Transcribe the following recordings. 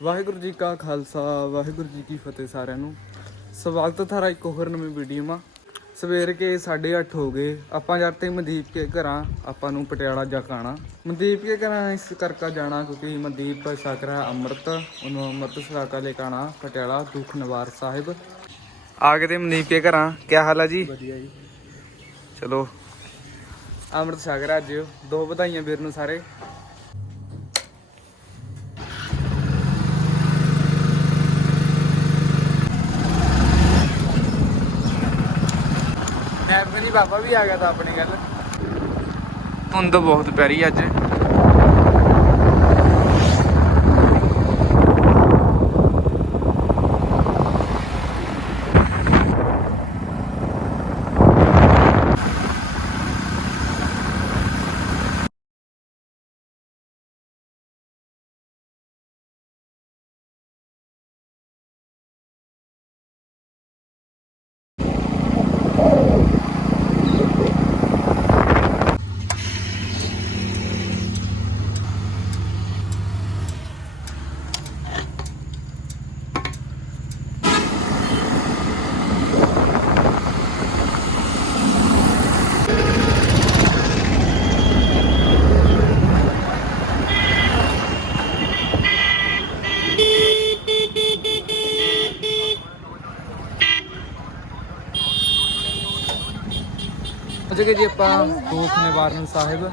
ਵਾਹਿਗੁਰੂ ਜੀ ਕਾ ਖਾਲਸਾ ਵਾਹਿਗੁਰੂ ਜੀ ਕੀ ਫਤਿਹ ਸਾਰਿਆਂ ਨੂੰ। ਸਵਾਗਤ ਹੈ ਤੁਹਾਡਾ ਇੱਕ ਹੋਰ ਨਵੀਂ ਵੀਡੀਓ ਮਾ। ਸਵੇਰ ਕੇ 8:30 ਹੋ ਗਏ ਆਪਾਂ ਜਦ ਤੇ ਮਨਦੀਪ ਕੇ ਘਰਾਂ ਆਪਾਂ ਨੂੰ ਪਟਿਆਲਾ ਜਾ ਕਾਣਾ ਮਨਦੀਪ ਕੇ ਘਰਾਂ ਇਸ ਕਰਕੇ ਜਾਣਾ ਕਿਉਂਕਿ ਮਨਦੀਪ ਛਕ ਰਿਹਾ ਅੰਮ੍ਰਿਤ ਉਹਨੂੰ ਅੰਮ੍ਰਿਤ ਛਕਾ ਲੈ ਕਾਣਾ ਪਟਿਆਲਾ ਦੁੱਖ ਨਿਵਾਰ ਸਾਹਿਬ। ਆ ਗਏ ਤੇ ਮਨਦੀਪ ਕੇ ਘਰਾਂ ਕੀ ਹਾਲ ਹੈ ਜੀ? ਵਧੀਆ ਜੀ। ਚਲੋ ਅੰਮ੍ਰਿਤ ਰਿਹਾ ਅੱਜ ਦੋ ਵਧਾਈਆਂ ਵੀਰ ਨੂੰ ਸਾਰੇ ਮੈਂ ਕਹਿੰਦੀ ਬਾਬਾ ਵੀ ਆ ਗਿਆ ਤਾਂ ਆਪਣੀ ਗੱਲ। ਧੁੰਦ ਬਹੁਤ ਪੈ ਰਹੀ ਅੱਜ। ਅੱਜ ਜੀ ਆਪਾਂ ਦੁੱਖ ਨਿਵਾਰਨ ਸਾਹਿਬ।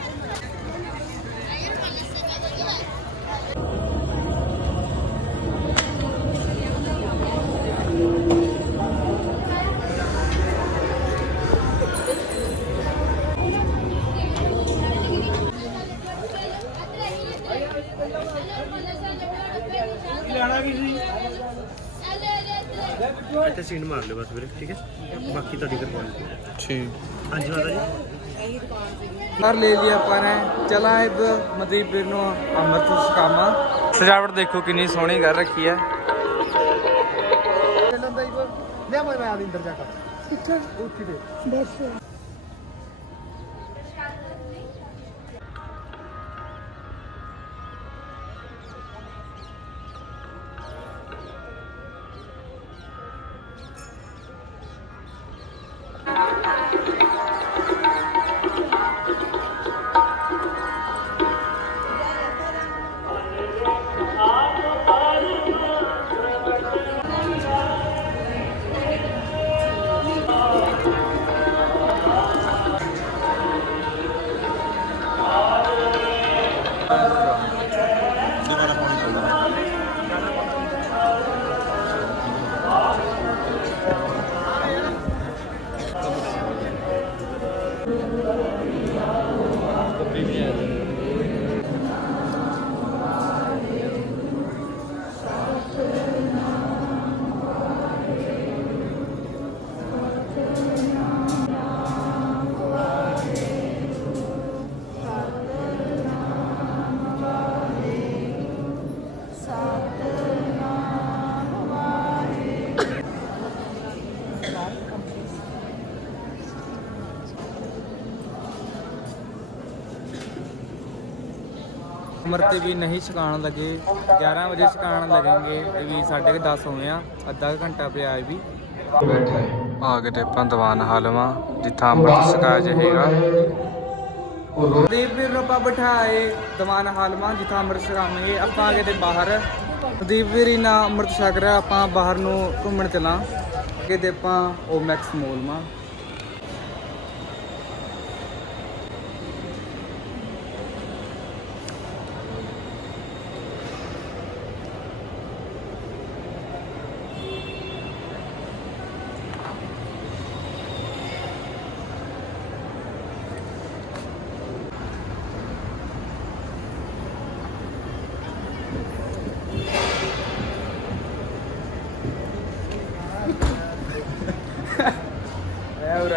ਇੱਥੇ ਸੀਨ ਮਾਰ ਲਿਓ ਬਸ ਵੀਰੇ ਠੀਕ ਹੈ? ਬਾਕੀ ਤੁਹਾਡੀ ਕਿਰਪਾਨੀ ਠੀਕ। ਹਾਂਜੀ ਮਾਤਾ ਜੀ। ਕਰ ਲੈ ਲਿਆ ਆਪਾਂ ਨੇ। ਚਲਾ ਇਬ ਮਦੀਪ ਵੀਰ ਨੂੰ ਅੰਮ੍ਰਿਤ ਸਕਾਮਾ। ਸਜਾਵਟ ਦੇਖੋ ਕਿੰਨੀ ਸੋਹਣੀ ਕਰ ਰੱਖੀ ਹੈ। ਲੈ ਮੈਂ ਅੰਦਰ ਜਾ ਕੇ। ਉੱਠੀ ਦੇ। ਅੰਮ੍ਰਿਤ ਵੀ ਨਹੀਂ ਛਕਾਣ ਲੱਗੇ। 11 ਵਜੇ ਛਕਾਣ ਲੱਗेंगे ਇਹ ਵੀ 10:30 ਹੋਏ ਆ ਅੱਧਾ ਘੰਟਾ ਪਿਆ ਇਹ ਵੀ। ਆ ਗਏ ਤੇ ਆਪਾਂ ਦੀਵਾਨ ਹਾਲਵਾ ਜਿੱਥਾ ਅੰਮ੍ਰਿਤ ਛਕਾਇਆ ਜਾਏਗਾ ਦੀਪ ਵੀਰ ਨੂੰ ਆਪਾਂ ਬਿਠਾਏ ਦੀਵਾਨ ਹਾਲਵਾ ਜਿੱਥਾ ਅੰਮ੍ਰਿਤ ਛਕਾਵਾਂਗੇ ਆਪਾਂ ਆ ਗਏ ਤੇ ਬਾਹਰ। ਦੀਪ ਵੀਰ ਨਾ ਅੰਮ੍ਰਿਤ ਛਕ ਰਿਹਾ ਆਪਾਂ ਬਾਹਰ ਨੂੰ ਘੁੰਮਣ ਚਲਾਂ। ਕਿ ਤੇ ਆਪਾਂ ਉਹ ਮੈਕਸ ਮੋਲ ਮਾ।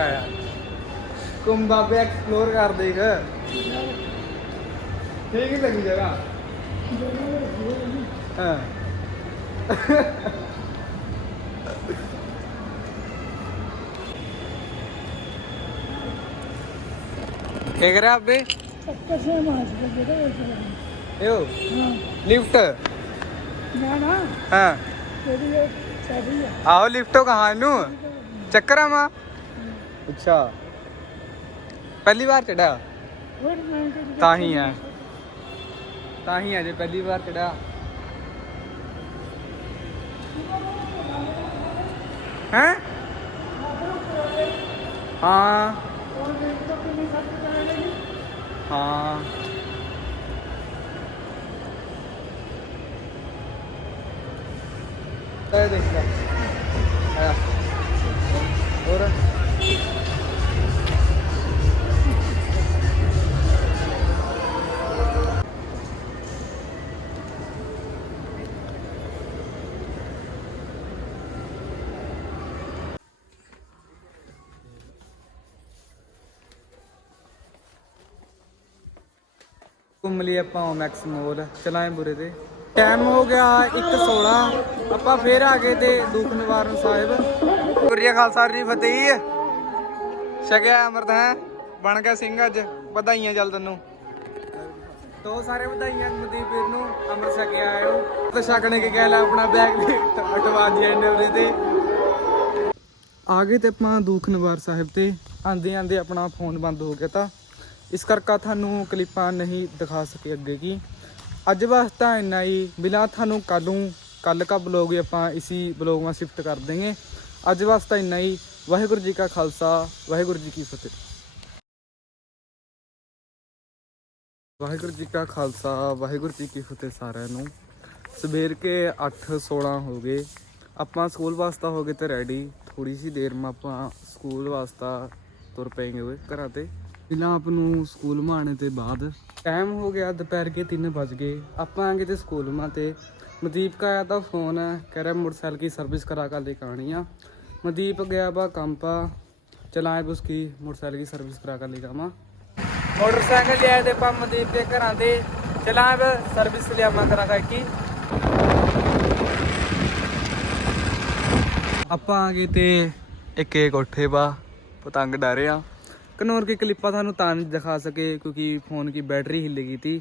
ਹੋਇਆ ਆ ਕੀ ਕਰ ਰਿਹਾ ਆਪੇ ਕਿਸੇ ਮਾਸ ਦੇ ਇਹੋ ਲਿਫਟ ਨਾ ਨਾ ਹਾਂ ਤੇਰੀ ਇਹ? ਚਾਬੀ ਆ ਆਓ ਲਿਫਟੋ ਕਹਾਂ ਨੂੰ ਮਾ। ਅੱਛਾ। ਪਹਿਲੀ ਵਾਰ ਚੜਾ ਤੇ ਹੀ ਹੈ। ਤਾਂ ਹੀ ਹੈ ਜੇ ਪਹਿਲੀ ਵਾਰ ਚੜਾ ਹੈ? ਹਾਂ। ਹਾਂ। ਇਹ ਦੇਖ ਲੈ। ਹੋਰ? ਘੁੰਮ ਲਈ ਆਪਾਂ ਮੈਕਸ ਮੋਲ ਚਲਾਏ ਬੁਰੇ ਤੇ। ਟਾਈਮ ਹੋ ਗਿਆ 1:16 ਆਪਾਂ ਫੇਰ ਆ ਗਏ ਤੇ ਦੁੱਖ ਨਿਵਾਰਨ ਸਾਹਿਬ। ਗੁਰੀਆ ਖਾਲਸਾ ਜੀ, ਫਤਿਹ। ਛਕਿਆ ਅੰਮ੍ਰਿਤ ਹੈ? ਬਣ ਗਿਆ ਸਿੰਘ ਅੱਜ, ਵਧਾਈਆਂ ਚੱਲ ਤੈਨੂੰ। ਤੋ ਸਾਰੇ ਵਧਾਈਆਂ ਮਨਦੀਪ ਵੀਰ ਨੂੰ, ਅੰਮ੍ਰਿਤ ਛਕਿਆ ਆਇਓ ਤੇ ਛਕਣੇ ਕੇ ਕਹਿ ਲਾ ਆਪਣਾ ਬੈਗ ਵੀ ਅਟਵਾ ਦਿਆ ਨੇ ਉਹਦੇ ਤੇ। ਆ ਗਏ ਤੇ ਆਪਾਂ ਦੂਖ ਨਿਵਾਰ ਸਾਹਿਬ ਤੇ। ਆਂਦੇ ਆਂਦੇ ਆਪਣਾ ਫੋਨ ਬੰਦ ਹੋ ਗਿਆ ਤਾਂ। ਇਸ ਕਰਕੇ ਤੁਹਾਨੂੰ ਕਲਿੱਪਾਂ ਨਹੀਂ ਦਿਖਾ ਸਕੇ ਅੱਗੇ ਕੀ। ਅੱਜ ਵਾਸਤੇ ਇੰਨਾ ਹੀ। ਮਿਲਾ ਤੁਹਾਨੂੰ ਕੱਲ ਨੂੰ ਕੱਲ ਕਾ ਬਲੌਗ ਆਪਾਂ ਇਸੀ ਬਲੌਗ ਮਾ ਸ਼ਿਫਟ ਕਰ ਦੇਂਗੇ ਅੱਜ ਵਾਸਤੇ ਇੰਨਾ ਹੀ। ਵਾਹਿਗੁਰੂ ਜੀ ਕਾ ਖਾਲਸਾ, ਵਾਹਿਗੁਰੂ ਜੀ ਕੀ ਫਤਿਹ। ਵਾਹਿਗੁਰੂ ਜੀ ਕਾ ਖਾਲਸਾ, ਵਾਹਿਗੁਰੂ ਜੀ ਕੀ ਫਤਿਹ ਸਾਰਿਆਂ ਨੂੰ। ਸਵੇਰ ਕੇ 8:16 ਹੋ ਗਏ। ਆਪਾਂ ਸਕੂਲ ਵਾਸਤਾ ਹੋ ਗਏ ਤੇ ਰੈਡੀ ਥੋੜੀ ਸੀ ਦੇਰ ਮਾ ਆਪਾਂ ਸਕੂਲ ਵਾਸਤਾ ਤੁਰ ਪਏਗੇ ਵੇ ਘਰਾਂ ਤੇ। ਪਹਿਲਾਂ ਆਪ ਨੂੰ ਸਕੂਲ ਮਾਣੇ ਤੇ ਬਾਅਦ। ਟਾਈਮ ਹੋ ਗਿਆ, ਦੁਪਹਿਰ ਕੇ 3 ਵਜ ਗਏ। ਆਪਾਂ ਆਂਗੇ ਤੇ ਸਕੂਲ ਮਾ ਤੇ। ਮਦੀਪ ਕਾ ਆਇਆ ਤਾਂ ਫੋਨ ਕਹਿ ਰਿਹਾ ਮੋਟਰਸਾਈਕਲ ਕੀ ਸਰਵਿਸ ਕਰਾ ਕਰ ਲੈ ਕਾਣੀ ਆ। ਮਦੀਪ ਗਿਆ ਬਾ ਕੰਪਾ, ਚਲਾਏ ਬਸ ਕੀ, ਮੋਟਰਸਾਈਕਲ ਦੀ ਸਰਵਿਸ ਕਰਾ ਕਰ ਲਈ ਜਾਵਾਂ। ਮੋਟਰਸਾਈਕਲ ਲਿਆ ਤੇ ਪਾ ਮਦੀਪ ਦੇ ਘਰਾਂ ਦੇ ਚਲਾਏ ਸਰਵਿਸ ਲਿਆ ਮਾ ਕਰਾ ਕੀ ਆਪਾਂ ਆ ਗਏ ਤੇ ਇੱਕ ਇੱਕ ਉੱਠੇ ਬਾ ਪਤੰਗ ਡਾਰੇ ਆ। ਕਨੌਰ ਕੀ ਕਲਿੱਪਾਂ ਤੁਹਾਨੂੰ ਤਾਂ ਨਹੀਂ ਦਿਖਾ ਸਕੇ, ਕਿਉਂਕਿ ਫੋਨ ਕੀ ਬੈਟਰੀ ਹਿੱਲ ਗਈ ਤੀ।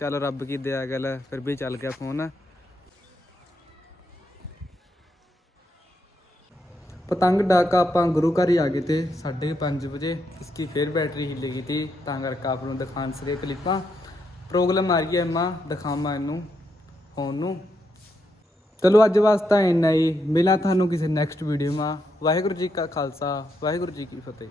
ਚਲ ਰੱਬ ਕੀ ਦਇਆ ਗੱਲ, ਫਿਰ ਵੀ ਚੱਲ ਗਿਆ ਫੋਨ ਪਤੰਗ ਡਾਕਾ ਆਪਾਂ ਗੁਰੂ ਘਰ ਹੀ ਆ ਗਏ ਤੇ 5:30 ਵਜੇ ਇਸकी ਫੇਰ ਬੈਟਰੀ ਹਿੱਲ ਗਈ ਤੀ, ਤਾਂ ਕਰਕੇ ਆਪ ਨੂੰ ਦਿਖਾਣ ਸਕੇ ਕਲਿੱਪਾਂ। ਪ੍ਰੋਬਲਮ ਆ ਰਹੀ ਹੈ ਮਾਂ, ਦਿਖਾਵਾਂ ਇਹਨੂੰ ਫੋਨ ਨੂੰ। ਚਲੋ ਅੱਜ ਵਾਸਤਾ ਇੰਨਾ ਹੀ। ਮਿਲਾਂ ਤੁਹਾਨੂੰ ਕਿਸੇ ਨੈਕਸਟ ਵੀਡੀਓ ਮਾ। ਵਾਹਿਗੁਰੂ ਜੀ ਕਾ ਖਾਲਸਾ, ਵਾਹਿਗੁਰੂ ਜੀ ਕੀ ਫਤਿਹ।